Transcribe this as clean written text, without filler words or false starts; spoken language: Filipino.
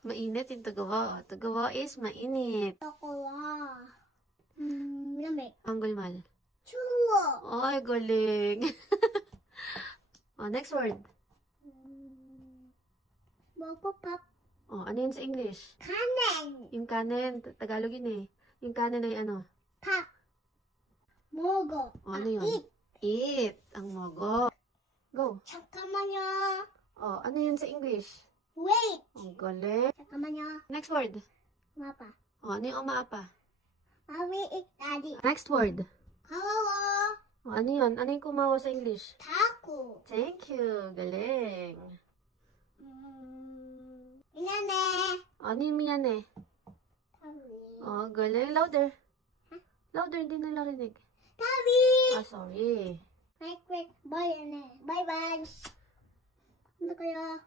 Mainit yung Tagawa. Tagawa is mainit. Tagawa. Lamig. Anggulmal. Chuwo. Ay, galing. Oh, next word. Bogopap. Oh, ano yun sa English? Kanin. Yung kanin. Tagalog yun eh. Yung kanin ay ano? Pap. Mogo. Oh, ano yun? Eat. Eat. Ang mogo. Go. 잠깐만요. Oh, ano yun sa English? Wait. Ang galing. 잠깐만요. Next word. Mapa. Oh, ano yung umaapa? Mommy eat daddy. Next word. Kawawa. Oh, ano yun? Ano yung kumawa sa English? Taco. Thank you. Galing. Inane. Oh, ano yung miyan eh? Tawi. Oh, galing. Louder. Louder, hindi nila rinig. Tawi. Ah, sorry. Wait. Bye, Ane. Bye, bye. Ano kaya?